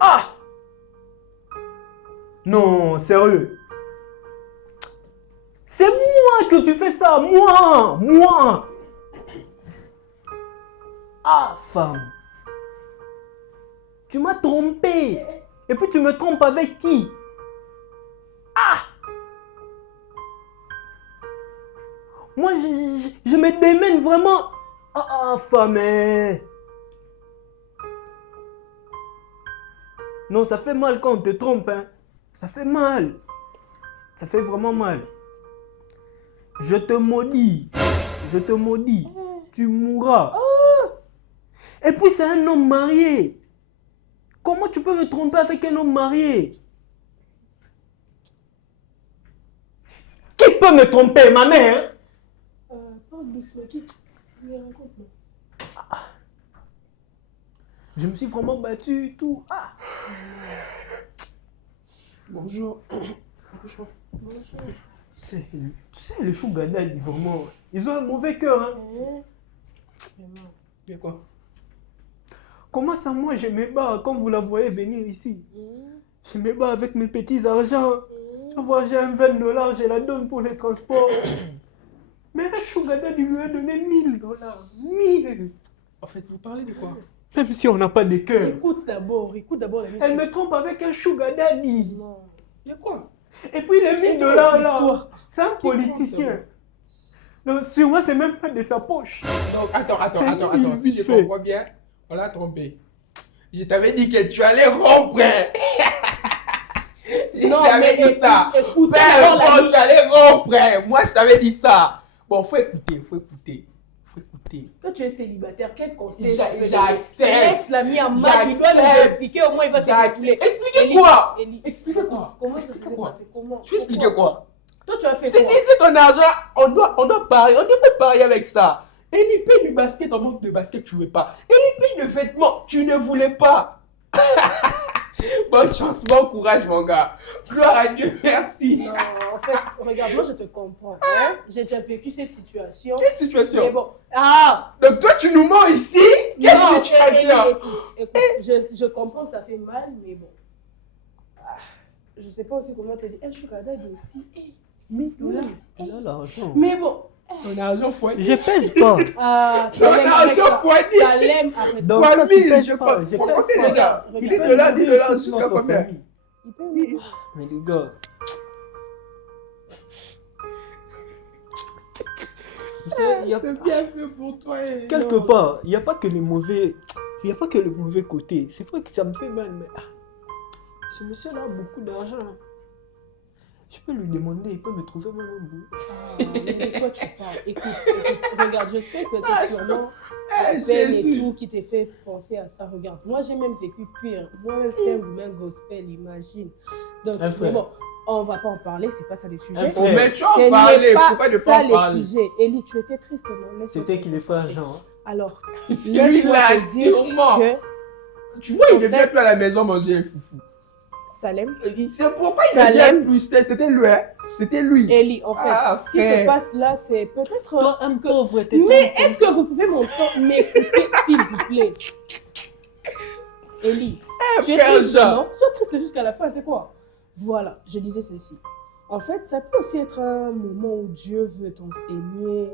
Ah! Non, sérieux. C'est moi que tu fais ça, moi. Ah, femme. Tu m'as trompé. Et puis tu me trompes avec qui? Ah! Moi, je me démène vraiment. Ah, femme. Non, ça fait mal quand on te trompe, hein. Ça fait mal. Ça fait vraiment mal. Je te maudis. Je te maudis. Tu mourras. Et puis c'est un homme marié. Comment tu peux me tromper avec un homme marié? Qui peut me tromper, ma mère? Parle doucement, qui me raconte-moi. Je me suis vraiment battu et tout. Ah. Bonjour. Bonjour. Tu sais, les Sugar Daddy, vraiment, ils ont un mauvais cœur, hein. Bien quoi? Comment ça, moi, je me bats quand vous la voyez venir ici? Je me bats avec mes petits argents. Tu vois, j'ai un $20, je la donne pour les transports. Mais un Sugar Daddy lui a donné $1000. 1000. En fait, vous parlez de quoi? Même si on n'a pas de cœur. Écoute d'abord la mission. Elle me trompe avec un Sugar Daddy. Non. Il y a quoi? Et puis les $1000 là, c'est un politicien. Donc sur moi, c'est même pas de sa poche. Donc, attends. une Si je vite fait. comprends bien, on l'a trompé. Je t'avais dit que tu allais rompre. Je t'avais dit ça. Écoute, Père, tu allais rompre. Moi, je t'avais dit ça. Bon, faut écouter. Toi, tu es célibataire, quel conseil J'accepte. Laisse l'ami à mal, il doit nous expliquer, au moins il va te défouler. Expliquez quoi? Expliquez quoi? Comment ça s'est passé? Comment? Tu veux expliquer quoi? Toi, tu as fait Je te quoi? disais ton argent, on doit parier, on devrait parier avec ça. Et il paye du basket, en manque de basket, tu ne veux pas. Et il paye de vêtements, tu ne voulais pas. Bonne chance, bon courage, mon gars. Gloire à Dieu, merci. Non, en fait, regarde, moi je te comprends. Hein? J'ai déjà vécu cette situation. Quelle situation? Mais bon, ah! Donc toi, tu nous mens ici? Quelle Non, situation? écoute, je comprends que ça fait mal, mais bon. Ah, je sais pas aussi comment te dire. El Sugar Daddy aussi. $1000. Il a l'argent. Mais bon. Ton argent fois 10. Je pèse pas. Ah, Ton argent fois 10. Salem après Donc, Fois ça, tu 1000, pèses je pas, crois. je Faut pèse compter pas. déjà. Regarde. Il est de là, 10 $, jusqu'à combien? Il peut nous- Mais les gars. Vous savez, il y a C'est bien fait pour toi. quelque part, il n'y a pas que les mauvais. Il n'y a pas que le mauvais côté. C'est vrai que ça me fait mal, mais ce monsieur-là a beaucoup d'argent. Je peux lui demander, il peut me trouver même un bout. Ah, mais de quoi tu parles? Écoute, regarde, je sais que c'est sûrement la Eh, peine et Jésus. tout qui t'a fait penser à ça. Regarde, moi j'ai même vécu pire. Moi-même, c'était un gourmet gospel, imagine. Donc, Un frère. mais bon, on va pas en parler, c'est pas ça le sujet. Un Oh, frère. mais tu Ce en n'est parlais, pas pourquoi ne ça pas en le parler? sujet. Ellie, tu étais triste, non? Laisse-moi C'était te qu'il est frère raconter. Jean. Alors, C'est laisse-moi lui-là, te dire sûrement. que Tu vois, il En ne fait- vient plus à la maison manger un foufou. Salem, C'est pourquoi il ne vient Salem. plus. C'était lui. Hein. C'était lui. Ellie, en fait, Ah, ce qui se frère. passe là, c'est peut-être Toi, un ce que- pauvre, t'es Mais comme est-ce que vous pouvez m'écouter, s'il vous plaît? Ellie, tu es frère triste, Jean. non? Sois triste jusqu'à la fin, c'est quoi? Voilà, je disais ceci. En fait, ça peut aussi être un moment où Dieu veut t'enseigner.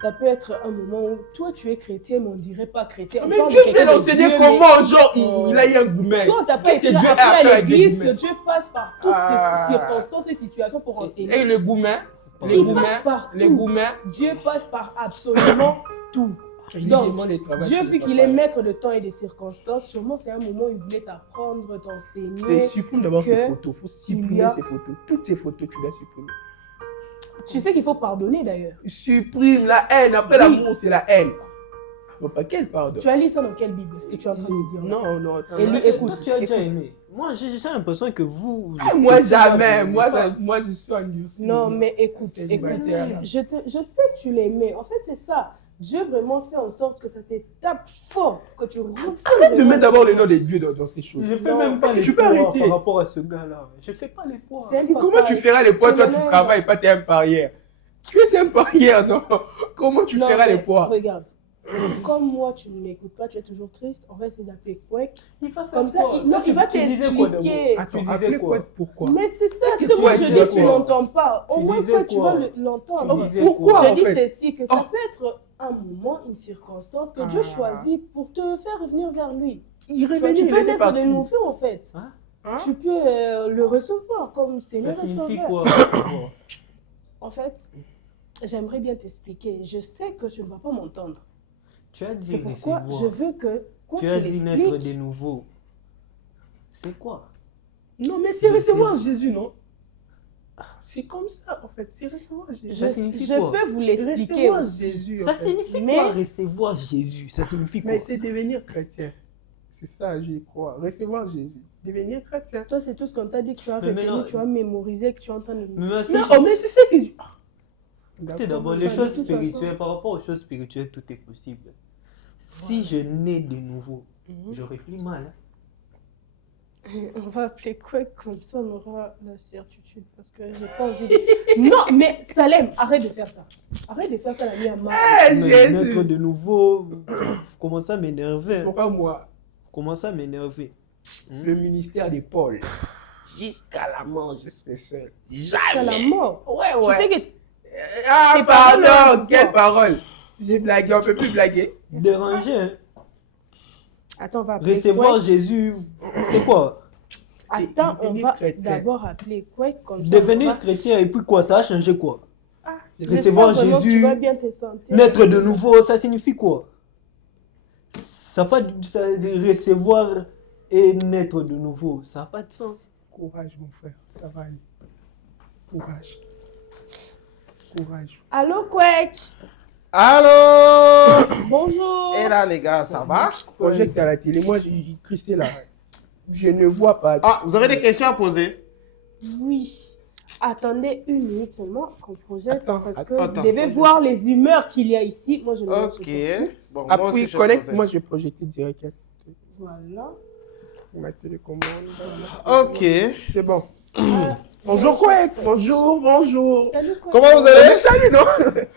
Ça peut être un moment où toi, tu es chrétien, mais on dirait pas chrétien. On Mais parle Dieu de fait quelqu'un de l'enseigner Dieu, comment, genre, Oh. il a eu un gourmet. Toi, t'as pas Qu'est-ce que été là Dieu a après fait à avec des l'église, que gourmets? Dieu passe par toutes Ah. ces circonstances et situations pour enseigner. Et le gourmet, les Il gourmets, passe par les tout. gourmets. Dieu passe par absolument tout. Il Donc, lui demande de travailler Dieu, sur vu le qu'il papa. est maître de temps et des circonstances, sûrement c'est un moment où il voulait t'apprendre, Et t'enseigner. supprime d'abord que ces photos. Il faut il y supprimer a- ces photos. Toutes ces photos, tu dois supprimer. Tu sais qu'il faut pardonner d'ailleurs. Supprime la haine. Après Oui. l'amour, c'est la haine. Bon, pas quel pardon. Tu as lu ça dans quelle Bible, ce que tu es en train de dire? Non, non. attends. Ellie, Mais écoute, toi, tu as déjà écoute. aimé. Moi, j'ai l'impression que vous. Ah, moi, jamais. vous Moi, n'aimez pas. je suis endurci. Non, mais écoute, C'est écoute, célibataire. je sais que tu l'aimais. En fait, c'est ça. Dieu vraiment fait en sorte que ça te tape fort, que tu refoules. Arrête de mettre d'abord le nom de Dieu dans ces choses. Je fais Non, même pas si les tu peux poids arrêter. par rapport à ce gars-là. Je fais pas les poids. C'est un Comment papa, tu feras les poids, toi c'est qui le même. travailles, pas t'es un parieur? Tu es un parieur, non? Comment tu Non, feras mais les poids? Regarde, comme moi, tu ne m'écoutes pas, tu es toujours triste, on va essayer d'appeler Kwek. Il va faire Comme ça, quoi? non, Toi, il va tu disais quoi d'abord? t'expliquer. Ah, tu disais appelez quoi? quoi? Pourquoi? Mais c'est ça, Qu'est-ce ce que que tu moi as je dit dis, tu d'accord? n'entends pas. Au Tu moins, disais toi, tu quoi? vas l'entendre. Tu disais pourquoi, quoi? Je en dis fait? ceci, que ça peut être un moment, une circonstance que Dieu Ah. choisit pour te faire revenir vers lui. Il Tu revenait, peux il était naître de parti. nouveau, en fait. Hein? Hein? Tu peux le recevoir comme Seigneur Ça et signifie Sauveur. quoi? En fait, j'aimerais bien t'expliquer. Je sais que tu ne vas pas m'entendre. Tu as dit C'est pourquoi recevoir. je veux que quoi Tu que as dit naître l'explique. de nouveau. C'est quoi? Non, mais c'est recevoir Jésus, non? C'est comme ça, en fait. C'est recevoir Jésus. Ça signifie Je quoi? peux vous l'expliquer Recevoir aussi. Jésus. Ça en fait. signifie Mais- quoi recevoir Jésus? Ça signifie quoi? Mais c'est devenir chrétien. C'est ça, je crois. Recevoir Jésus. Devenir chrétien. Toi, c'est tout ce qu'on t'a dit que tu as Mais retenu, maintenant- tu as mémorisé, que tu es en train de... Mais merci. Non, oh, mais c'est ça que je... Écoutez d'abord, de les toute choses façon- spirituelles, par rapport aux choses spirituelles, tout est possible. Si je nais de nouveau, Mhm. j'aurais plus mal. Hein. On va appeler quoi comme ça, on aura la certitude. Parce que j'ai pas envie de... Non, mais Salem, arrête de faire ça. Arrête de faire ça, la vie à mal. Eh, Mais Jésus. naître de nouveau, vous commencez à m'énerver. Hein. Pourquoi moi? Vous commencez à m'énerver. Le ministère des Paul. Jusqu'à la mort, Je serai seul. Jusqu'à la mort. Ouais, Tu sais que... Ah, Tes paroles, pardon, hein, quelle bon. parole. J'ai blagué, on peut plus blaguer. Déranger. Hein. Attends, on va appeler Recevoir Kwek. Jésus, c'est quoi? Attends, on devenir va chrétien. d'abord appeler Kwek comme ça. on Devenir va- chrétien et puis quoi? Ça a changé quoi? J'espère Recevoir vraiment que Jésus, tu vas bien te sentir. naître de nouveau, ça signifie quoi? Ça n'a pas de recevoir et naître de nouveau, ça n'a pas de sens. Courage, mon frère. Ça va aller. Courage. Courage. Allô, Kwek. Allô? Bonjour. Et là, les gars, ça va? Projecte à la télé. Moi, j'ai Christé là. Je ne vois pas. Ah, vous avez des questions à poser? Oui. Attendez une minute seulement qu'on projette Attends, parce que attends, vous devez voir les humeurs qu'il y a ici. Moi, je ne Ok. Bon, moi Appuie, aussi, je connecte. projette. Moi, j'ai projeté direct. Voilà. Ma télécommande. Ok. C'est bon. Bonjour, quoi? Bonjour, bonjour. Salut, Kwek. Comment vous allez? Salut, non?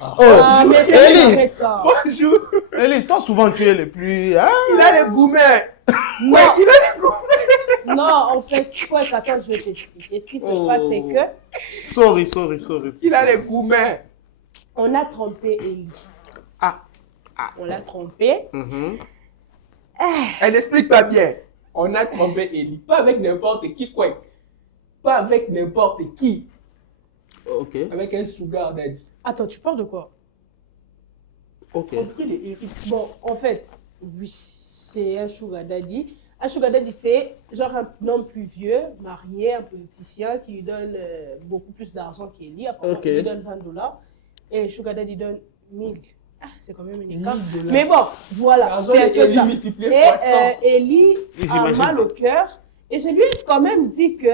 Oh, Ah, mais Eli! arrête ça. Bonjour. Eli, toi, souvent, tu es le plus... Hein? Il a les gourmets. Non, Il a les gourmets. non, en fait, Kwek, attends, je vais t'expliquer. Ce qui se Oh. passe, c'est que Sorry, sorry, sorry. Il a les gourmets. on a trompé Eli. Ah. On l'a trompé. Mhm. Elle n'explique pas bien. On a trompé Eli. Pas avec n'importe qui, quoi. Pas avec n'importe qui. Ok, Avec un sugar daddy. Attends, tu parles de quoi? ok. Compris les héritiers. Bon, en fait, oui, c'est un sugar daddy. Un sugar daddy, c'est genre un homme plus vieux, marié, un politicien qui lui donne beaucoup plus d'argent qu'Eli. Apparemment, Ok. il lui donne $20. Et sugar daddy donne 1000. Ah, c'est quand même une écart. $1000. Mais bon, voilà, L'argent c'est un de peu Eli ça. multiplié Et fois 100. Eli a J'imagine. mal au cœur. Et je lui ai quand même dit que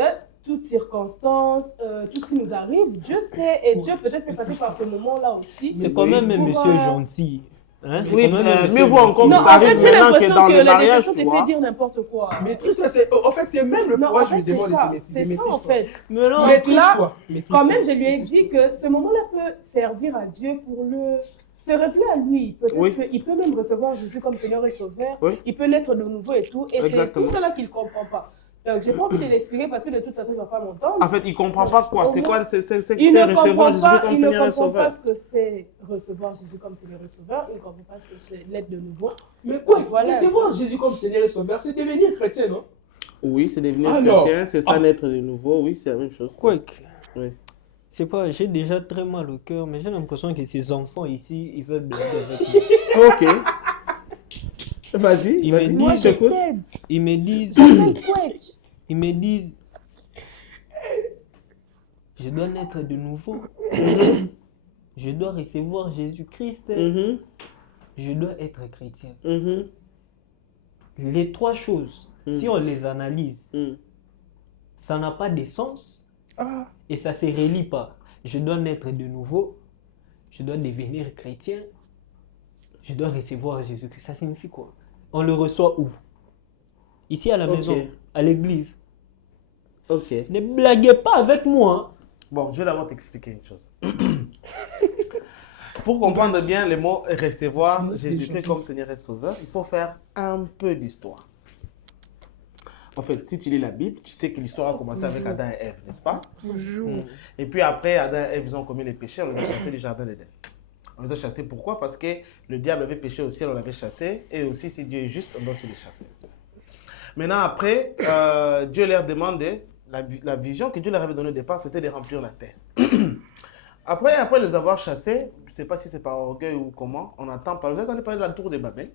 toute circonstance, tout ce qui nous arrive, Dieu sait. Et Dieu peut-être peut passer par ce moment-là aussi. C'est quand même un Pour, monsieur gentil. Hein? C'est Oui, quand même un monsieur mieux vaut gentil. encore Non, que en ça arrive fait, j'ai maintenant que l'impression dans que le la mariage, déception tu te vois. fait dire n'importe quoi. Maîtrise-toi, en fait, c'est même le Non, en courage, je fait, lui demande c'est de ça. se maîtriser. C'est ça, en Maîtrise-toi. fait. Mais non, Donc Maîtrise-toi. Quand même, je lui ai dit que ce moment-là peut servir à Dieu pour se révéler à lui. Peut-être Oui. qu'il peut même recevoir Jésus comme Seigneur et Sauveur. Oui. Il peut naître de nouveau et tout. Et c'est Exactement. tout cela qu'il ne comprend pas. Donc, j'ai pas envie de l'expliquer parce que de toute façon, il ne va pas m'entendre. En fait, il comprend pas quoi. C'est quoi? C'est Il ne recevoir comprend Jésus pas, comme il ne Seigneur et comprend pas Sauveur. ce que c'est recevoir Jésus comme Seigneur et Sauveur. Il ne comprend pas ce que c'est l'être de nouveau. Mais quoi, Voilà. recevoir Jésus comme Seigneur et Sauveur, c'est devenir chrétien, non? Oui, c'est devenir Alors. chrétien, c'est ça, naître de nouveau. Oui, c'est la même chose. Quoique, Oui. c'est pas, j'ai déjà très mal au cœur, mais j'ai l'impression que ces enfants ici, ils veulent blaguer avec moi. Ok. Vas-y, Il vas-y, me moi dit- j'écoute. T'aides. Ils me disent, Quake. ils me disent, je dois naître de nouveau. Je dois recevoir Jésus-Christ. Mhm, Je dois être chrétien. mhm, Les trois choses, si on les analyse, mhm. ça n'a pas de sens Ah, et ça ne se relie pas. Je dois naître de nouveau. Je dois devenir chrétien. je dois recevoir Jésus-Christ. Ça signifie quoi? On le reçoit où? Ici à la Ok. maison, à l'église. Ok. Ne blaguez pas avec moi. Bon, je vais d'abord t'expliquer une chose. Pour comprendre bien les mots recevoir Jésus-Christ comme Seigneur et Sauveur, il faut faire un peu d'histoire. En fait, si tu lis la Bible, tu sais que l'histoire a commencé avec Adam et Ève, n'est-ce pas? Toujours. Et puis après, Adam et Ève, ils ont commis les péchés, on les a chassés du jardin d'Éden. On les a chassés pourquoi? Parce que le diable avait péché au ciel, on l'avait chassé. Et aussi, si Dieu est juste, on doit aussi les chasser. Maintenant, après, Dieu leur demandait, la vision que Dieu leur avait donnée au départ, c'était de remplir la terre. Après les avoir chassés, je ne sais pas si c'est par orgueil ou comment, on attend parler. Vous entendez parler de la tour de Babel?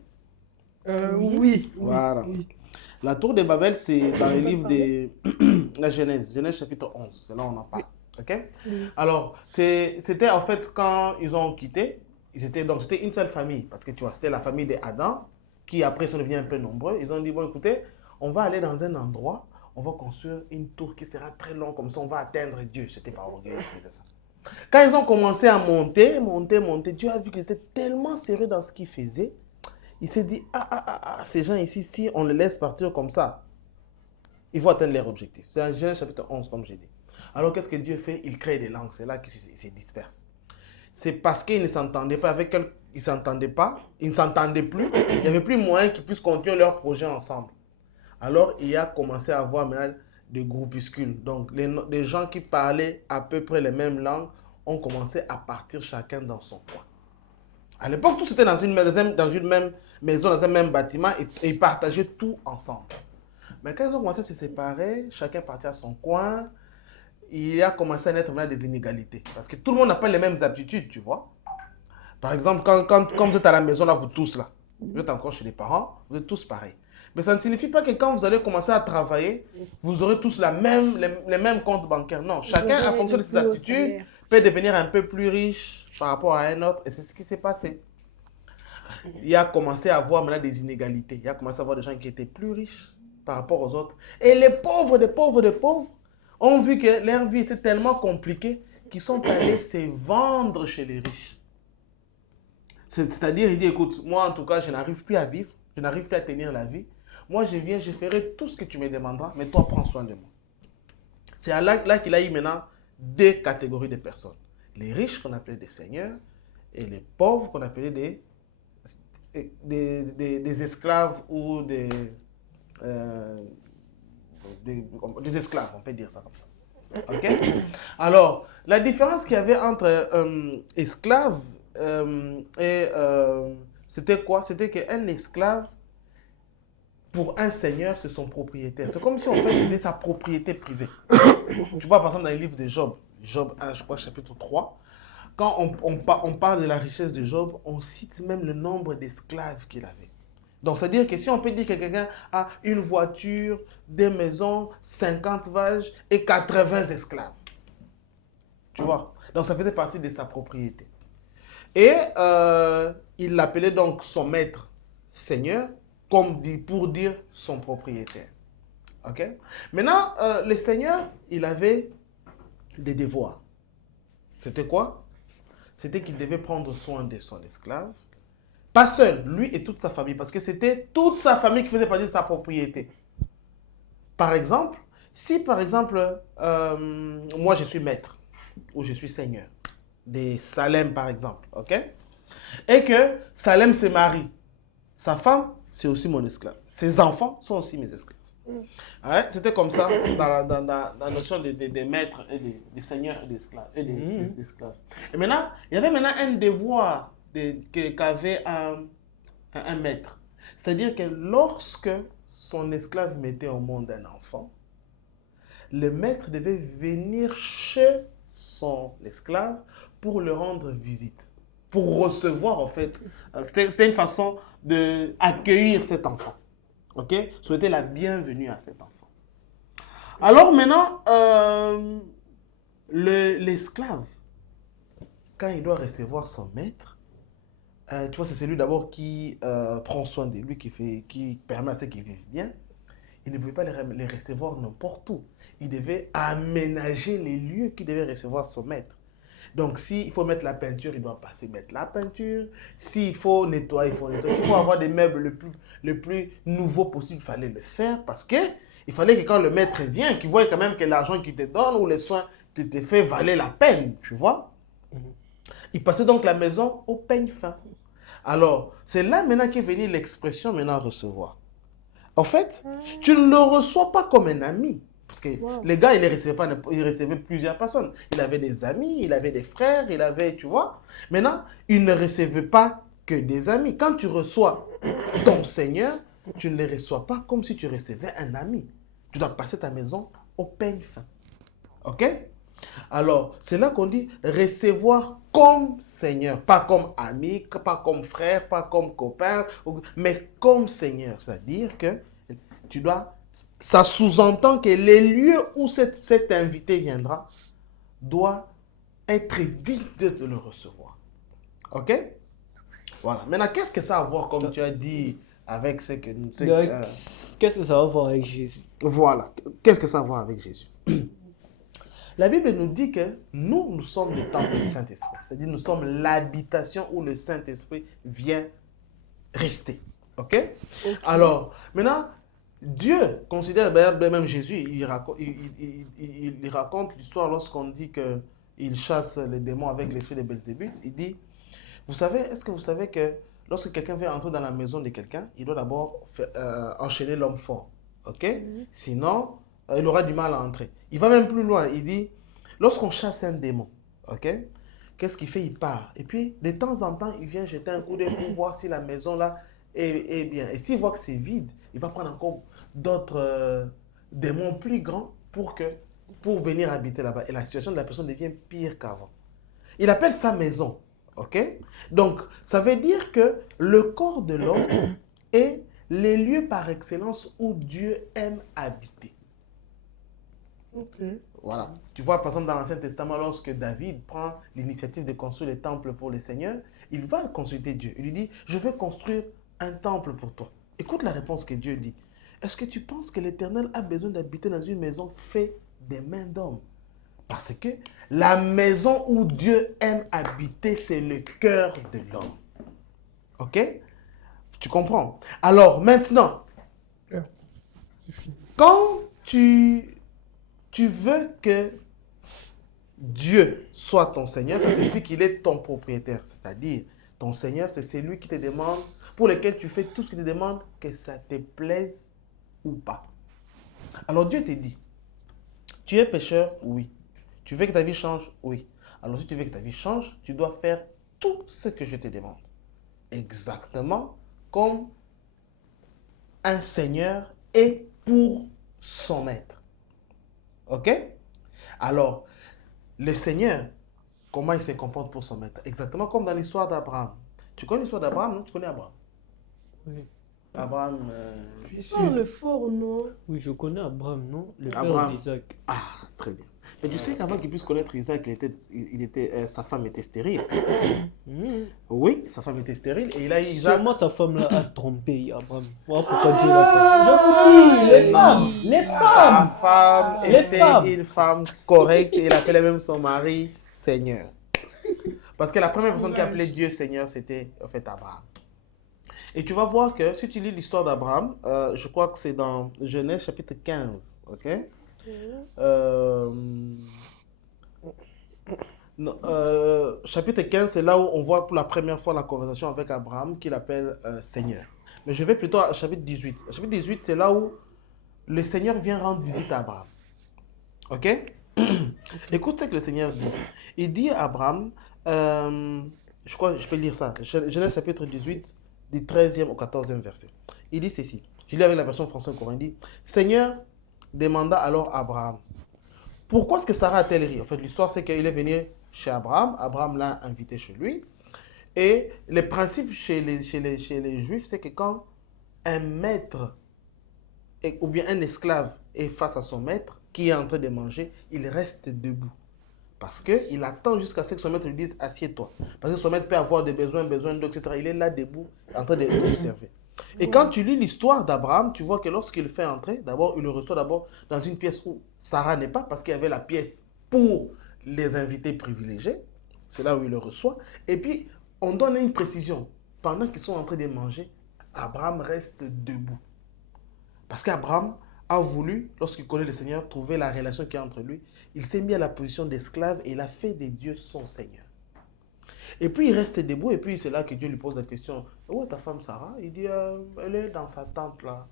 Oui. Voilà. Oui. La tour de Babel, c'est dans le livre de la Genèse, Genèse chapitre 11, c'est là où on en parle. Ok? Oui. Alors, c'était en fait quand ils ont quitté, donc c'était une seule famille, parce que tu vois, c'était la famille d'Adam, qui après sont devenus un peu nombreux. Ils ont dit, bon écoutez, on va aller dans un endroit, on va construire une tour qui sera très longue, comme ça on va atteindre Dieu. C'était par orgueil qu'ils faisaient ça. Quand ils ont commencé à monter, Dieu a vu qu'ils étaient tellement sérieux dans ce qu'ils faisaient. Il s'est dit, ces gens ici, si on les laisse partir comme ça, ils vont atteindre leur objectif. C'est en Genèse chapitre 11, comme j'ai dit. Alors, qu'est-ce que Dieu fait? Il crée des langues. C'est là qu'ils se dispersent. C'est parce qu'ils ne s'entendaient pas avec elles. Ils ne s'entendaient pas. Ils ne s'entendaient plus. Il n'y avait plus moyen qu'ils puissent continuer leur projet ensemble. Alors, il a commencé à avoir maintenant des groupuscules. Donc, les gens qui parlaient à peu près les mêmes langues ont commencé à partir chacun dans son coin. À l'époque, tous étaient dans une même maison, dans un même bâtiment et ils partageaient tout ensemble. Mais quand ils ont commencé à se séparer, chacun partait à son coin, il a commencé à naître des inégalités. Parce que tout le monde n'a pas les mêmes aptitudes, tu vois. Par exemple, quand vous êtes à la maison, là, vous tous là, vous êtes encore chez les parents, vous êtes tous pareils. Mais ça ne signifie pas que quand vous allez commencer à travailler, vous aurez tous les mêmes comptes bancaires. Non, chacun, en fonction de ses aptitudes, peut devenir un peu plus riche par rapport à un autre. Et c'est ce qui s'est passé. Il a commencé à avoir maintenant des inégalités. Il a commencé à avoir des gens qui étaient plus riches par rapport aux autres. Et les pauvres, ont vu que leur vie était tellement compliquée qu'ils sont allés se vendre chez les riches. C'est-à-dire, il dit, écoute, moi en tout cas, je n'arrive plus à vivre, je n'arrive plus à tenir la vie. Moi, je viens, je ferai tout ce que tu me demanderas, mais toi, prends soin de moi. C'est là qu'il a eu maintenant deux catégories de personnes. Les riches qu'on appelait des seigneurs et les pauvres qu'on appelait des esclaves ou des esclaves, on peut dire ça comme ça. Ok? Alors, la différence qu'il y avait entre esclaves c'était quoi? C'était qu'un esclave, pour un seigneur, c'est son propriétaire. C'est comme si en fait, c'était sa propriété privée. Tu vois, par exemple, dans le livre de Job, Job 1, je crois, chapitre 3, quand on parle de la richesse de Job, on cite même le nombre d'esclaves qu'il avait. Donc, c'est-à-dire que si on peut dire que quelqu'un a une voiture, des maisons, 50 vaches et 80 esclaves. Tu vois? Donc, ça faisait partie de sa propriété. Et il l'appelait donc son maître seigneur, comme pour dire son propriétaire. Ok? Maintenant, le seigneur, il avait des devoirs. C'était quoi? C'était qu'il devait prendre soin de son esclave. Pas seul, lui et toute sa famille, parce que c'était toute sa famille qui faisait partie de sa propriété. Par exemple, si par exemple, moi je suis maître, ou je suis seigneur, de Salem par exemple, ok? Et que Salem se marie, sa femme, c'est aussi mon esclave. Ses enfants sont aussi mes esclaves. Ouais, c'était comme ça dans la notion des maîtres et des seigneurs et d'esclaves. Et maintenant, il y avait maintenant un devoir qu'avait un maître. C'est-à-dire que lorsque son esclave mettait au monde un enfant, le maître devait venir chez son esclave pour le rendre visite, pour recevoir en fait. C'était une façon d'accueillir cet enfant. Ok? Souhaiter la bienvenue à cet enfant. Alors maintenant, l'esclave, quand il doit recevoir son maître, tu vois, c'est celui d'abord qui prend soin de lui, qui permet à ceux qui vivent bien. Il ne pouvait pas les recevoir n'importe où. Il devait aménager les lieux qu'il devait recevoir son maître. Donc, s'il faut mettre la peinture, il doit passer mettre la peinture. S'il faut nettoyer, il faut nettoyer. S'il faut avoir des meubles le plus nouveau possible, il fallait le faire parce que il fallait que quand le maître vient, qu'il voie quand même que l'argent qu'il te donne ou les soins qu'il te fait valait la peine, tu vois. Il passait donc la maison au peigne fin. Alors, c'est là maintenant qu'est venue l'expression maintenant recevoir. En fait, tu ne le reçois pas comme un ami. Parce que les gars, il recevait plusieurs personnes. Il avait des amis, il avait des frères, il avait, tu vois. Maintenant, il ne recevait pas que des amis. Quand tu reçois ton Seigneur, tu ne le reçois pas comme si tu recevais un ami. Tu dois passer ta maison au peigne fin. OK? Alors, c'est là qu'on dit recevoir comme Seigneur, pas comme ami, pas comme frère, pas comme copain, mais comme Seigneur. C'est-à-dire que tu dois, ça sous-entend que les lieux où cet invité viendra doit être digne de le recevoir. OK? Voilà. Maintenant, qu'est-ce que ça a à voir, comme tu as dit, avec ce que nous... Qu'est-ce que ça va à voir avec Jésus? Voilà. Qu'est-ce que ça a à voir avec Jésus? La Bible nous dit que nous sommes le temple du Saint-Esprit. C'est-à-dire nous sommes l'habitation où le Saint-Esprit vient rester. OK? Alors, maintenant, Dieu considère, même Jésus, il raconte l'histoire lorsqu'on dit qu'il chasse les démons avec l'esprit de Belzébuth. Il dit, est-ce que vous savez que lorsque quelqu'un vient entrer dans la maison de quelqu'un, il doit d'abord enchaîner l'homme fort. OK? Sinon, il aura du mal à entrer. Il va même plus loin. Il dit, lorsqu'on chasse un démon, OK? Qu'est-ce qu'il fait? Il part. Et puis, de temps en temps, il vient jeter un coup d'œil pour voir si la maison là est bien. Et s'il voit que c'est vide, il va prendre encore d'autres démons plus grands pour venir habiter là-bas. Et la situation de la personne devient pire qu'avant. Il appelle ça maison. OK? Donc, ça veut dire que le corps de l'homme est les lieux par excellence où Dieu aime habiter. Voilà. Tu vois, par exemple, dans l'Ancien Testament, lorsque David prend l'initiative de construire le temple pour le Seigneur, il va consulter Dieu. Il lui dit, je veux construire un temple pour toi. Écoute la réponse que Dieu dit. Est-ce que tu penses que l'Éternel a besoin d'habiter dans une maison faite des mains d'hommes? Parce que la maison où Dieu aime habiter, c'est le cœur de l'homme. OK? Tu comprends? Alors, maintenant, quand tu veux que Dieu soit ton Seigneur, ça signifie qu'il est ton propriétaire. C'est-à-dire, ton Seigneur, c'est celui qui te demande, pour lequel tu fais tout ce qu'il te demande, que ça te plaise ou pas. Alors Dieu te dit, tu es pécheur? Oui. Tu veux que ta vie change? Oui. Alors si tu veux que ta vie change, tu dois faire tout ce que je te demande. Exactement comme un Seigneur est pour son maître. OK? Alors, le Seigneur, comment il se comporte pour son maître? Exactement comme dans l'histoire d'Abraham. Tu connais l'histoire d'Abraham, non? Tu connais Abraham? Oui. Abraham... le fort, non? Oui, je connais Abraham, non? Le père Abraham. d'Isaac. Ah, très bien. Mais tu sais qu'avant qu'il puisse connaître Isaac, sa femme était stérile. Oui, sa femme était stérile. Et il a eu Isaac. Sûrement sa femme là a trompé Abraham. Voilà pourquoi Dieu l'a fait. Je vous dis, les femmes. Sa femme était une femme correcte et il appelait même son mari Seigneur. Parce que la première personne qui appelait Dieu Seigneur, c'était en fait Abraham. Et tu vas voir que si tu lis l'histoire d'Abraham, je crois que c'est dans Genèse chapitre 15, ok? Chapitre 15, c'est là où on voit pour la première fois la conversation avec Abraham qu'il appelle Seigneur. Mais je vais plutôt à chapitre 18. Chapitre 18, c'est là où le Seigneur vient rendre visite à Abraham. Ok? Écoute ce que le Seigneur dit. Il dit à Abraham, je crois que je peux lire ça, Genèse chapitre 18, du 13e au 14e verset. Il dit ceci, je lis avec la version française courante, il dit, Seigneur demanda alors à Abraham, pourquoi est-ce que Sarah a-t-elle ri? En fait, l'histoire, c'est qu'il est venu chez Abraham, Abraham l'a invité chez lui, et le principe chez les Juifs, c'est que quand un maître ou bien un esclave est face à son maître, qui est en train de manger, il reste debout. Parce qu'il attend jusqu'à ce que son maître lui dise « assieds-toi ». Parce que son maître peut avoir des besoins d'eau, etc. Il est là debout, en train d'observer. Et quand tu lis l'histoire d'Abraham, tu vois que lorsqu'il fait entrer, d'abord, il le reçoit d'abord dans une pièce où Sarah n'est pas, parce qu'il y avait la pièce pour les invités privilégiés. C'est là où il le reçoit. Et puis, on donne une précision. Pendant qu'ils sont en train de manger, Abraham reste debout. Parce qu'Abraham a voulu, lorsqu'il connaît le Seigneur, trouver la relation qu'il y a entre lui. Il s'est mis à la position d'esclave et il a fait des dieux son Seigneur. Et puis il reste debout et puis c'est là que Dieu lui pose la question. Où est ta femme Sarah? Il dit, elle est dans sa tente là.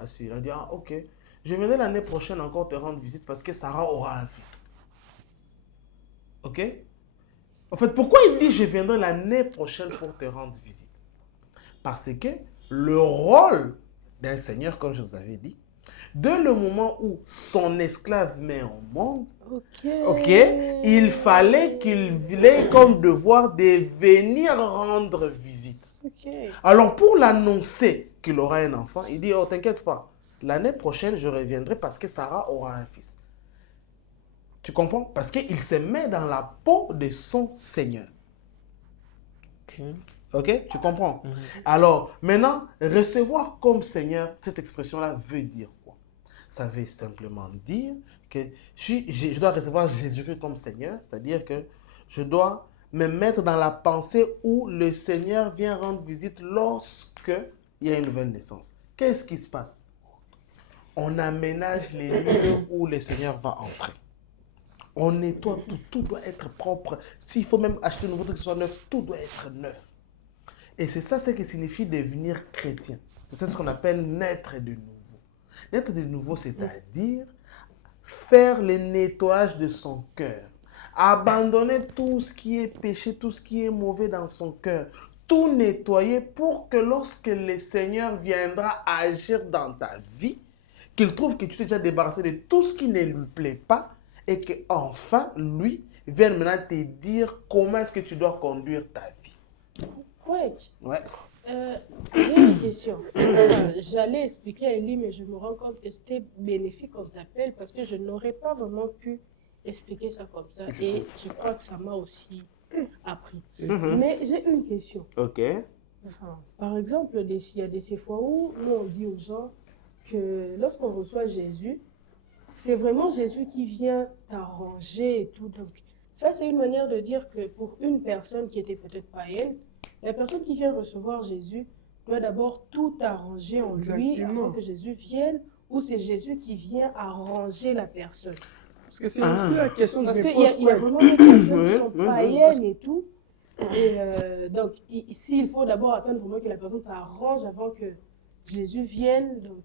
Assise. Il a dit, ah ok, je viendrai l'année prochaine encore te rendre visite parce que Sarah aura un fils. Ok? En fait, pourquoi il dit, je viendrai l'année prochaine pour te rendre visite? Parce que le rôle d'un seigneur, comme je vous avais dit, dès le moment où son esclave met au monde, ok, il fallait qu'il ait comme devoir de venir rendre visite. Alors pour l'annoncer qu'il aura un enfant, il dit, oh t'inquiète pas, l'année prochaine je reviendrai parce que Sarah aura un fils. Tu comprends? Parce qu'il se met dans la peau de son Seigneur. Ok? Tu comprends? Alors, maintenant, recevoir comme Seigneur, cette expression-là veut dire quoi? Ça veut simplement dire que je dois recevoir Jésus-Christ comme Seigneur, c'est-à-dire que je dois me mettre dans la pensée où le Seigneur vient rendre visite lorsque il y a une nouvelle naissance. Qu'est-ce qui se passe? On aménage les lieux où le Seigneur va entrer. On nettoie tout, tout doit être propre. S'il faut même acheter un nouveau truc qui soit neuf, tout doit être neuf. Et c'est ça ce qui signifie devenir chrétien. C'est ça ce qu'on appelle naître de nouveau. Naître de nouveau, c'est-à-dire faire le nettoyage de son cœur. Abandonner tout ce qui est péché, tout ce qui est mauvais dans son cœur. Tout nettoyer pour que lorsque le Seigneur viendra agir dans ta vie, qu'il trouve que tu t'es déjà débarrassé de tout ce qui ne lui plaît pas, et qu'enfin, lui, vienne maintenant te dire comment est-ce que tu dois conduire ta vie. Ouais. J'ai une question. J'allais expliquer à Elie, mais je me rends compte que c'était bénéfique qu'on t'appelle parce que je n'aurais pas vraiment pu expliquer ça comme ça. Et je crois que ça m'a aussi appris. Mais j'ai une question. Ok. Enfin, par exemple, il y a ces fois où nous on dit aux gens que lorsqu'on reçoit Jésus, c'est vraiment Jésus qui vient t'arranger et tout. Donc, ça, c'est une manière de dire que pour une personne qui était peut-être païenne, la personne qui vient recevoir Jésus doit d'abord tout arranger en lui avant que Jésus vienne, ou c'est Jésus qui vient arranger la personne. Parce que c'est aussi la question de Parce qu'il réponse. y a vraiment des personnes qui sont païennes et tout. Et donc, ici, il faut d'abord attendre vraiment que la personne s'arrange avant que Jésus vienne. Donc,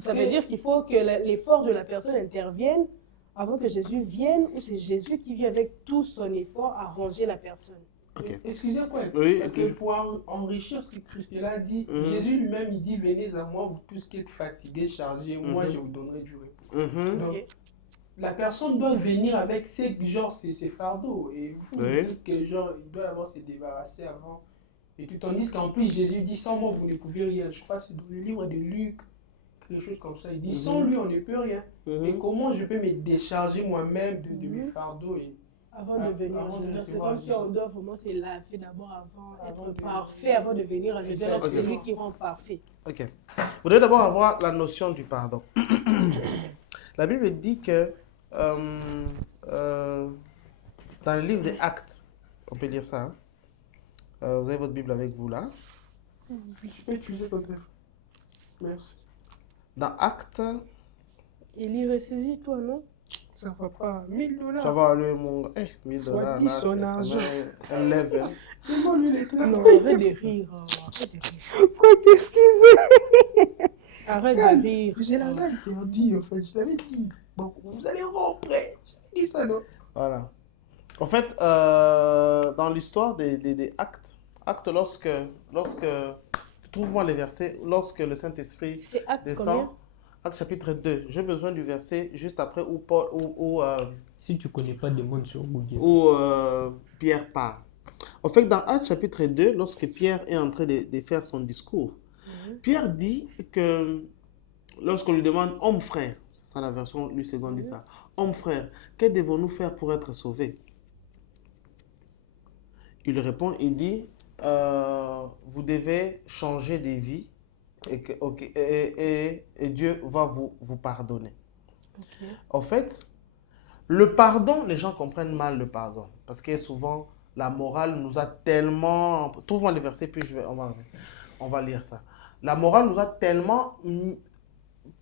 ça veut dire qu'il faut que l'effort de la personne intervienne avant que Jésus vienne, ou c'est Jésus qui vient avec tout son effort arranger la personne. Ok. Excusez-moi, Oui, parce que pour enrichir ce que Christella a dit, Jésus lui-même, il dit, venez à moi, vous tous qui êtes fatigués, chargés, moi je vous donnerai du repos. Donc, la personne doit venir avec ses fardeaux, et vous dites que genre, il doit avoir se débarrasser avant. Et tout tandis qu'en plus, Jésus dit, sans moi, vous ne pouvez rien. Je crois que c'est dans le livre de Luc, quelque chose comme ça. Il dit, sans lui, on ne peut rien. Mais comment je peux me décharger moi-même de mes fardeaux avant de venir à Jésus. C'est comme si on doit vraiment se laver d'abord avant d'être parfait, avant de venir à Jésus. C'est lui qui rend parfait. Ok. Vous devez d'abord avoir la notion du pardon. La Bible dit que dans le livre des Actes, on peut dire ça, vous avez votre Bible avec vous là. Oui, je peux utiliser ton téléphone. Merci. Dans Actes... Il y ressaisit toi, non? Ça va pas. $1000. Ça va aller, mon gars. $1000 là, dit son argent. C'est un level. Comment lui les traits? Non, arrête de rire. Arrête de rire. Quoi qu'excuser? Arrête de rire. J'ai la langue interdite, en fait. Je l'avais dit. Bon, vous allez rompre. J'ai dit ça, non? Voilà. En fait, dans l'histoire des Actes, lorsque trouve-moi les versets, lorsque le Saint-Esprit descend, Actes chapitre 2, j'ai besoin du verset juste après où Si tu ne connais pas, demande sur Google. Où Pierre parle. En fait, dans Actes chapitre 2, lorsque Pierre est en train de faire son discours, Pierre dit que lorsqu'on lui demande « Homme frère », c'est ça la version lui seconde dit ça, « Homme frère, que devons-nous faire pour être sauvés ?» Il répond, il dit vous devez changer de vie et Dieu va vous pardonner. En fait, le pardon, les gens comprennent mal le pardon. Parce que souvent, la morale nous a tellement... Trouve-moi les versets, puis on va lire ça. La morale nous a tellement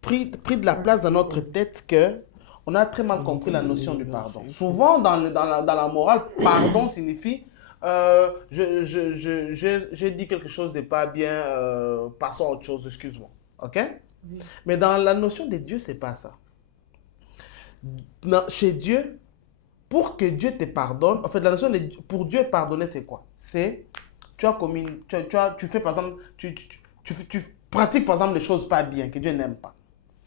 pris de la place dans notre tête que on a très mal compris la notion du pardon. Souvent, dans la morale, pardon signifie j'ai dit quelque chose de pas bien, passons à autre chose, excuse-moi. Ok? Oui. Mais dans la notion de Dieu, c'est pas ça. Chez Dieu, pour que Dieu te pardonne, en fait, la notion de pour Dieu pardonner, c'est quoi? C'est, tu as commis, tu fais par exemple, tu pratiques par exemple des choses pas bien, que Dieu n'aime pas.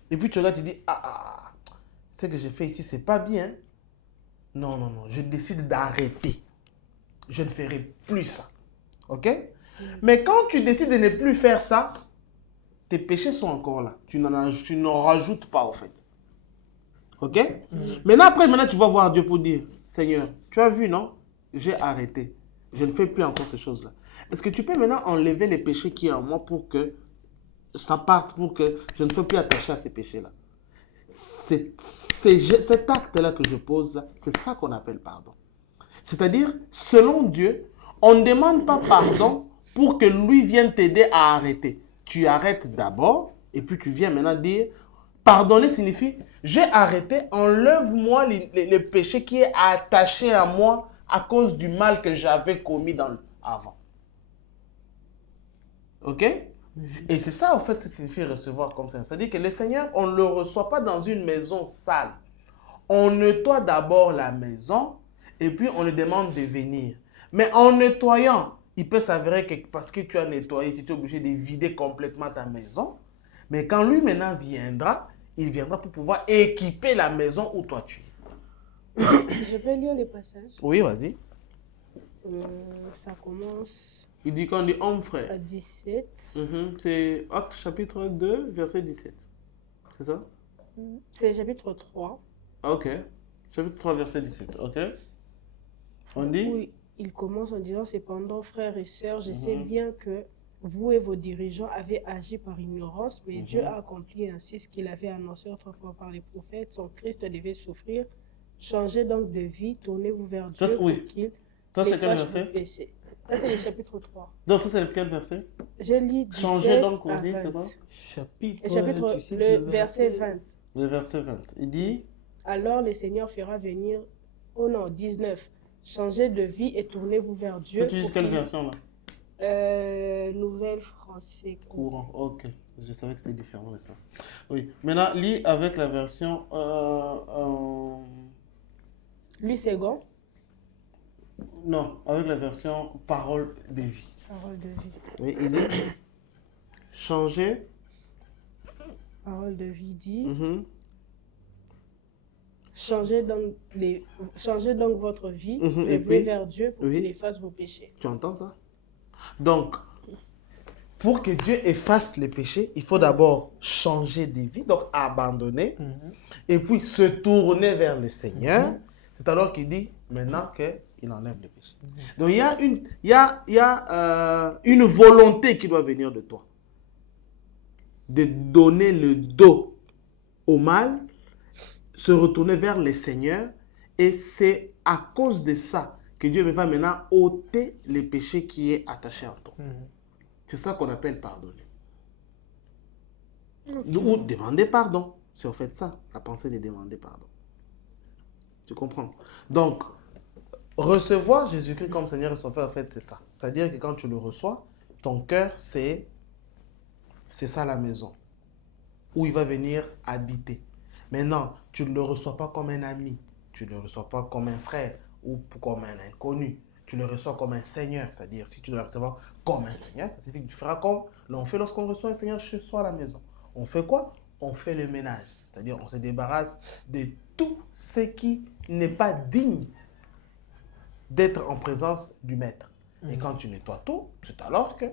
Et puis tu regardes, tu dis, ce que j'ai fait ici, c'est pas bien. Non, non, non, je décide d'arrêter. Je ne ferai plus ça. Ok? Mais quand tu décides de ne plus faire ça, tes péchés sont encore là. Tu n'en rajoutes pas, en fait. Ok? Maintenant, tu vas voir Dieu pour dire, Seigneur, tu as vu, non? J'ai arrêté. Je ne fais plus encore ces choses-là. Est-ce que tu peux maintenant enlever les péchés qui est en moi pour que ça parte, pour que je ne sois plus attaché à ces péchés-là? Cet acte-là que je pose là, c'est ça qu'on appelle pardon. C'est-à-dire, selon Dieu, on ne demande pas pardon pour que lui vienne t'aider à arrêter. Tu arrêtes d'abord et puis tu viens maintenant dire, pardonner signifie, j'ai arrêté, enlève-moi le péché qui est attaché à moi à cause du mal que j'avais commis avant. Ok? Et c'est ça, en fait, ce qui signifie recevoir comme ça. C'est-à-dire que le Seigneur, on ne le reçoit pas dans une maison sale. On nettoie d'abord la maison et puis on lui demande de venir. Mais en nettoyant, il peut s'avérer que parce que tu as nettoyé, tu es obligé de vider complètement ta maison. Mais quand lui maintenant viendra, il viendra pour pouvoir équiper la maison où toi tu es. Je peux lire les passages. Oui, vas-y. Ça commence Il dit qu'on dit homme frère. à 17. C'est Actes chapitre 2, verset 17. C'est ça? C'est chapitre 3. Ok. Chapitre 3, verset 17. Ok. On dit? Oui, il commence en disant, cependant, frères et sœurs, je sais bien que vous et vos dirigeants avez agi par ignorance, mais Dieu a accompli ainsi ce qu'il avait annoncé autrefois par les prophètes. Son Christ devait souffrir. Changez donc de vie, tournez-vous vers Dieu pour qu'il Ça, c'est quel efface vos verset? péchés. Ça, c'est le chapitre 3. Donc, ça, c'est quel verset? Je lis 17 Changez donc, on à dit, 20. c'est quoi? Chapitre, tu cites le verset 20. Le verset 20. Il dit? Alors le Seigneur fera venir, 19. Changez de vie et tournez-vous vers Dieu. Ça, tu dis quelle version là? Nouvelle français. Courant, ok. Je savais que c'était différent de ça. Oui. Maintenant, lis avec la version. Lui second. Non, avec la version parole de vie. Parole de vie. Oui, il dit changer. Parole de vie dit. Changez donc votre vie et venez vers Dieu pour qu'il efface vos péchés. Tu entends ça? Donc, pour que Dieu efface les péchés, il faut d'abord changer de vie, donc abandonner, et puis se tourner vers le Seigneur. C'est alors qu'il dit maintenant qu'il enlève les péchés. Donc, il y a une volonté qui doit venir de toi. De donner le dos au mal, se retourner vers le Seigneur, et c'est à cause de ça que Dieu va maintenant ôter les péchés qui est attaché à toi. C'est ça qu'on appelle pardonner. Ou demander pardon. C'est en fait ça, la pensée de demander pardon. Tu comprends? Donc, recevoir Jésus-Christ comme Seigneur et Sauveur, en fait, c'est ça. C'est-à-dire que quand tu le reçois, ton cœur, c'est ça la maison, où il va venir habiter. Maintenant, tu ne le reçois pas comme un ami, tu ne le reçois pas comme un frère ou comme un inconnu. Tu le reçois comme un Seigneur. C'est-à-dire, si tu dois le recevoir comme un Seigneur, ça signifie que tu feras comme l'on fait lorsqu'on reçoit un Seigneur chez soi à la maison. On fait quoi? On fait le ménage. C'est-à-dire, on se débarrasse de tout ce qui n'est pas digne d'être en présence du Maître. Et quand tu nettoies tout, c'est alors que...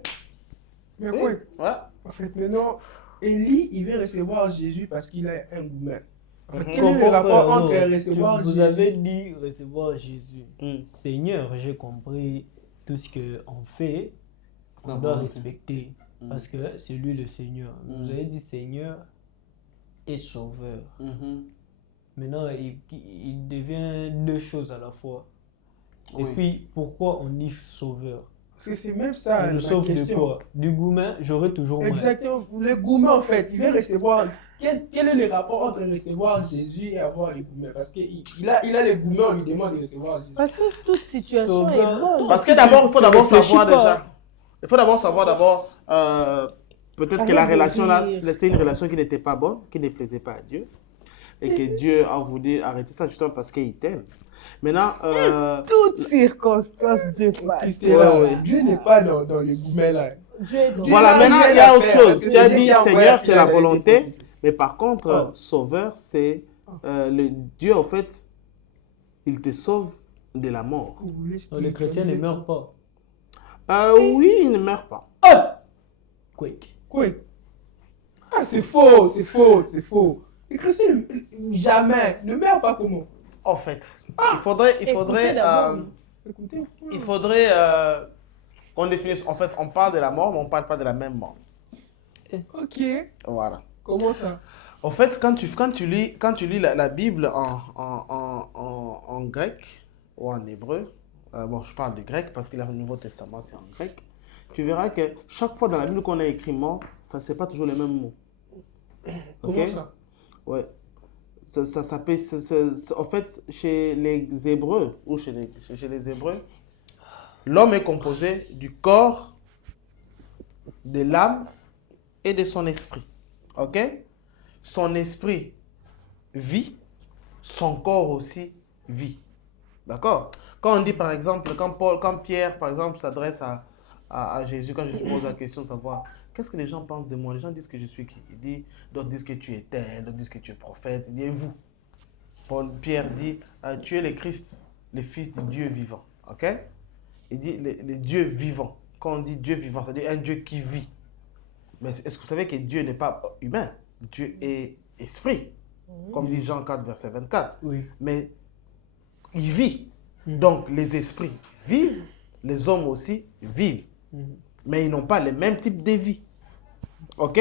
Mais Oui, quoi? ouais. En fait, maintenant, Élie, il veut recevoir Jésus parce qu'il a un gourmet. En fait, quel est Comprends, le rapport frère, entre recevoir vous Jésus? avez dit recevoir Jésus. Seigneur, j'ai compris tout ce qu'on fait, on Ça doit va, respecter. Parce que c'est lui le Seigneur. Vous avez dit Seigneur et Sauveur. Maintenant, il devient deux choses à la fois. Et Oui. puis, pourquoi on dit sauveur? Parce que c'est même ça Il nous la sauve de question. quoi? Du gourmet, j'aurais toujours mal. Exactement. Le gourmet, en fait, il vient recevoir. Quel est le rapport entre recevoir Jésus et avoir les gourmets? Parce qu'il a les gourmets, on lui demande de recevoir Jésus. Parce que toute situation est Sauveur. bonne. Parce que Si d'abord, tu- il faut tu d'abord réfléchis savoir pas. déjà. Il faut d'abord savoir d'abord, peut-être que Arrête la de relation là, rire. c'est une relation qui n'était pas bonne, qui ne plaisait pas à Dieu. Et que Dieu a voulu arrêter ça justement parce qu'il t'aime. Maintenant, Toutes circonstances, Dieu fasse. C'est là, ouais. Dieu n'est pas dans les gourmets là. Dieu est dans Dieu voilà, n'a maintenant rien il y a à autre faire, chose. parce que Tu as c'est Dieu dit qui a envoyé Seigneur, c'est la Philadelphie pour volonté. tout. Mais par contre, Sauveur, c'est le Dieu, en fait, il te sauve de la mort. Non, les chrétiens ne meurent pas. Oui, il ne meurt pas. Quick. Quoi? Ah, c'est faux, c'est faux, c'est faux. Les chrétiens, jamais, ne meurent pas comment? En fait, il faudrait, Écoutez. qu'on définisse. En fait, on parle de la mort, mais on ne parle pas de la même mort. Ok. Voilà. Comment ça? En fait, quand tu lis la Bible en grec ou en hébreu, bon, je parle de grec parce que le Nouveau Testament, c'est en grec, tu verras que chaque fois dans la Bible qu'on a écrit mort, ça, c'est pas toujours les mêmes mots. Ok? Comment ça? Ouais. Ça peut, en fait, chez les Hébreux, ou chez les Hébreux, l'homme est composé du corps, de l'âme et de son esprit. Ok? Son esprit vit, son corps aussi vit. D'accord? Quand on dit par exemple, quand Pierre par exemple s'adresse à Jésus, quand Jésus pose la question de savoir qu'est-ce que les gens pensent de moi, les gens disent que je suis qui? Il dit, d'autres disent que tu es tel, d'autres disent que tu es prophète. Il dit, et vous? Pierre dit, tu es le Christ, le Fils du Dieu vivant. Ok? Il dit, le Dieu vivant. Quand on dit Dieu vivant, c'est-à-dire un Dieu qui vit. Mais est-ce que vous savez que Dieu n'est pas humain? Dieu est esprit, comme dit Jean 4, verset 24. Oui. Mais il vit. Donc les esprits vivent, les hommes aussi vivent. Mais ils n'ont pas le même type de vie. Ok?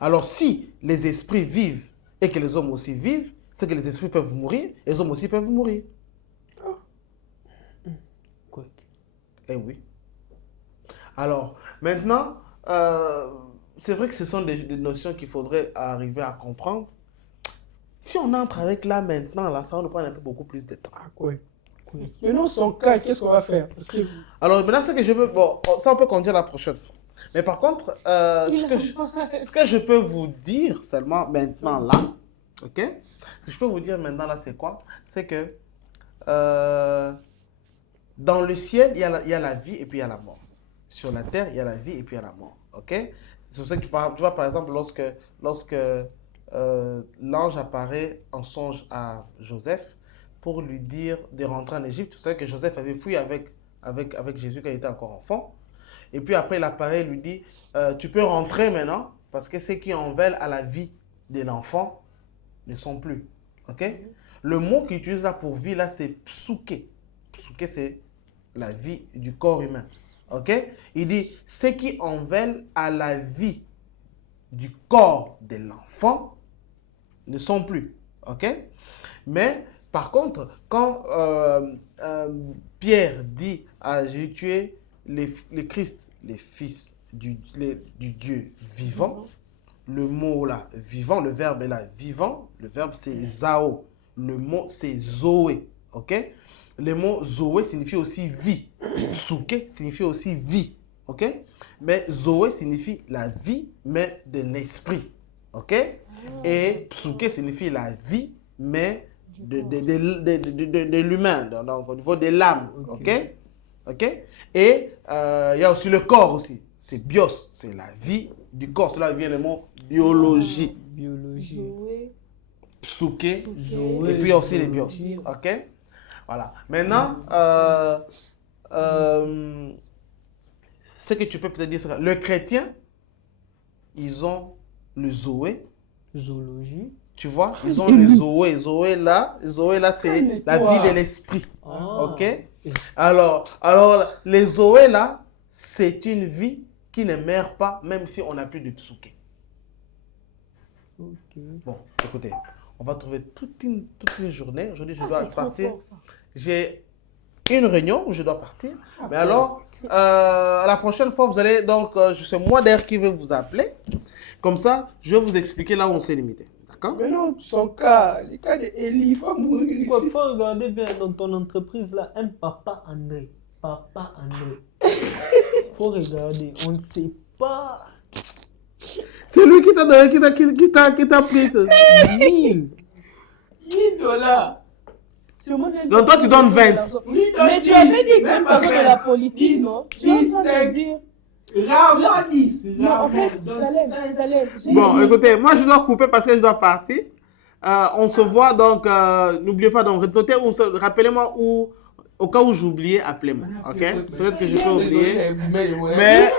Alors si les esprits vivent et que les hommes aussi vivent, c'est que les esprits peuvent mourir, et les hommes aussi peuvent mourir. Quick. Eh oui. Alors, maintenant, c'est vrai que ce sont des notions qu'il faudrait arriver à comprendre. Si on entre avec là maintenant, là, ça va nous prendre un peu beaucoup plus de temps. Ah, quoi? Maintenant, son cas, qu'est-ce qu'on va faire? Parce que... Alors, maintenant, ce que je veux... Bon, ça, on peut conduire la prochaine fois. Mais par contre, ce que je peux vous dire seulement maintenant, là, ok? Ce que je peux vous dire maintenant, là, c'est quoi? C'est que dans le ciel, il y a la vie et puis il y a la mort. Sur la terre, il y a la vie et puis il y a la mort. Ok? C'est pour ça que tu vois, par exemple, lorsque l'ange apparaît en songe à Joseph pour lui dire de rentrer en Égypte. Vous savez que Joseph avait fui avec Jésus quand il était encore enfant. Et puis après, il apparaît et lui dit, tu peux rentrer maintenant parce que ceux qui en veulent à la vie de l'enfant ne sont plus. Ok? Le mot qu'il utilise là pour vie, là, c'est psuké. Psuké, c'est la vie du corps humain. Ok? Il dit, ceux qui en veulent à la vie du corps de l'enfant ne sont plus. Ok? Mais, par contre, quand Pierre dit à Jésus, tu es le Christ, le Fils du Dieu vivant, le mot là, vivant, le verbe est là, vivant, le verbe c'est zao, le mot c'est zoé. Ok? Le mot Zoé signifie aussi vie. Psuké signifie aussi vie. Ok? Mais Zoé signifie la vie, mais de l'esprit. Ok? Et Psuké signifie la vie, mais de l'humain, donc au niveau de l'âme. Ok? Ok? Et il y a aussi le corps aussi. C'est bios, c'est la vie du corps. Cela vient le mot biologie. Biologie. Zoé. Psuké. Zoé, Et puis il y a aussi les bios. biologie. Ok? Voilà. Maintenant, ce que tu peux peut-être dire, c'est que le chrétien, ils ont le Zoé, Zoologie. tu vois, ils ont le Zoé. Zoé là, c'est la vie de l'esprit. Ah. Ok? Alors, les Zoé là, c'est une vie qui ne meurt pas, même si on n'a plus de psuké. Ok. Bon, écoutez, on va trouver toute une journée. Aujourd'hui, je dois partir. J'ai une réunion où je dois partir. Mais alors, la prochaine fois, vous allez donc, c'est moi d'ailleurs qui vais vous appeler. Comme ça, je vais vous expliquer là où on s'est limité. D'accord? Mais non, son cas, le cas d'Eli, il va mourir Il ici. faut regarder bien dans ton entreprise là, un papa André. Papa André. Faut regarder, on ne sait pas. C'est lui qui t'a donné, qui t'a pris. 1000. $1000. Sûrement, j'ai une Donc toi, tu donnes 20. Mais tu avais dit que c'est une personne de la politique, non? Tu es en train de dire. Rarement 10. Non, en fait, Salem, j'ai Bon, une- écoutez, moi je dois couper parce que je dois partir. On se voit donc, n'oubliez pas donc, notez, rappelez-moi où, au cas où j'oubliais, appelez-moi. Ok? Peut-être que je peux oublier. Mais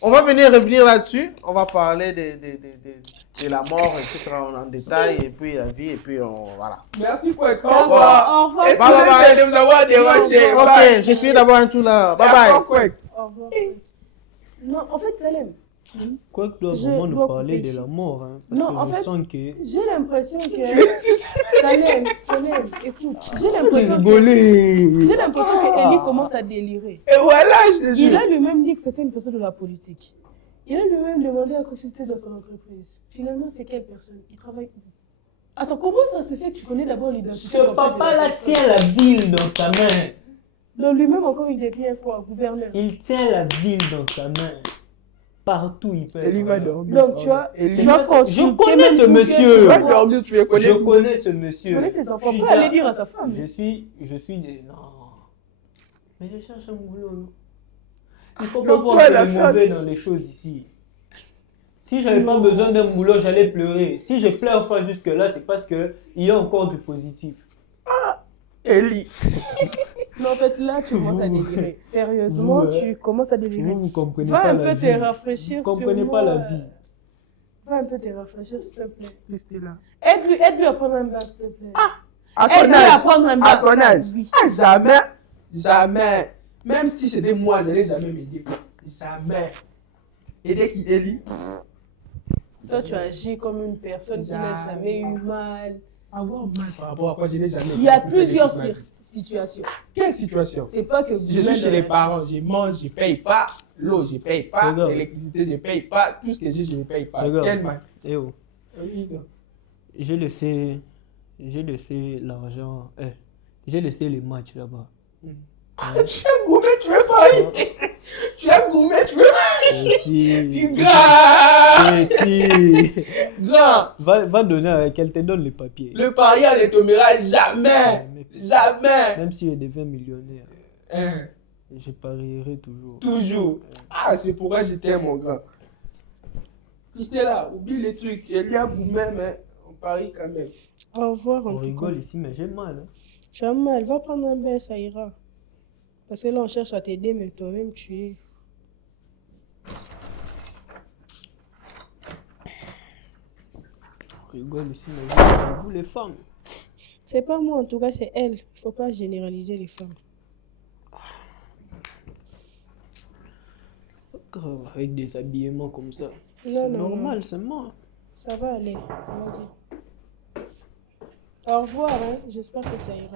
on va revenir là-dessus. On va parler de la mort, etc. en détail, et puis la vie, et puis voilà. Merci pour être. Au Au revoir. revoir. Est-ce Bye, bye, bye. que vous allez nous avoir dérangé? Ok, j'ai fini d'avoir un tout là. Bye bye. Au revoir. Non, en fait, Salem, Quoi que tu dois Je vraiment nous dois parler couper. de la mort, hein, parce Non, que en je fait, sens que... j'ai l'impression que. Salem, écoute, j'ai l'impression que Ellie commence à délirer. Et voilà, je te Il jure. a lui-même dit que c'était une personne de la politique. Il a lui-même demandé à quoi c'était dans son entreprise. Finalement, c'est quelle personne? Il travaille où? Attends, comment ça se fait que tu connais d'abord l'identité Ce complète de la papa-là personne? tient la ville dans sa main. Donc lui-même encore, il devient quoi? Gouverneur. Il tient la ville dans sa main. Partout il peut. Eli va être. dormir. Donc tu vois, Eli. tu vas Je consulter connais même ce Google. monsieur. Tu vas dormir, tu le connais. Je connais ce Tu monsieur. connais ses enfants, Je suis pas aller déjà- dire à sa femme. Je suis des... Non. Mais je cherche un boulot, non? Il faut pas Donc, voir toi, que la le femme- mauvais dans les choses ici. Si j'avais pas besoin d'un boulot, j'allais pleurer. Si je pleure pas jusque-là, c'est parce que il y a encore du positif. Eli. Mais en fait, là, tu commences à délirer. Sérieusement, Vous, tu commences à délirer. Vous comprenez Va pas un la peu te vie. rafraîchir Vous comprenez sur pas moi. la vie. Va un peu te rafraîchir, s'il te plaît. Restez là. Aide-lui à prendre un bain, s'il te plaît. À son Aide-lui à âge. prendre un bain. À son âge. Oui. Ah, jamais. Jamais. Même si c'était moi, j'allais jamais m'aider. Jamais. Aider qui Eli. Toi, tu agis comme une personne qui n'a jamais eu mal. Avoir mal par rapport à quoi je n'ai jamais. Il y a plusieurs situations. Quelle situation? C'est pas que Je suis chez les parents, je mange, je paye pas. L'eau, je paye pas. Regarde. L'électricité, je paye pas. Tout ce que j'ai, je ne paye pas. Regarde. Quel mal? Eh oh, j'ai laissé l'argent. J'ai laissé les matchs là-bas. Ah, tu aimes gourmet, tu veux pas? Tu aimes gourmet, tu veux pas? Petit. Grand. Petit. Grand. Va donner, qu'elle te donne les papiers. Le parieur ne tombera jamais. Jamais. Même si je deviens millionnaire, Hein, je parierai toujours. toujours. Ah, c'est pourquoi je t'aime, mon grand. Christella, oublie les trucs. Il y a gourmet, mais on parie quand même. Au revoir. On rigole ici, mais j'ai mal. Hein. Tu as mal. Va prendre un bain, ça ira. Parce que là, on cherche à t'aider, mais toi-même, tu es. On rigole ici, mais vous les femmes. C'est pas moi, en tout cas, c'est elle. Il faut pas généraliser les femmes. Grave, avec des habillements comme ça. Non, C'est non, normal, non. c'est moi. Ça va aller. Vas-y. Au revoir, hein. J'espère que ça ira.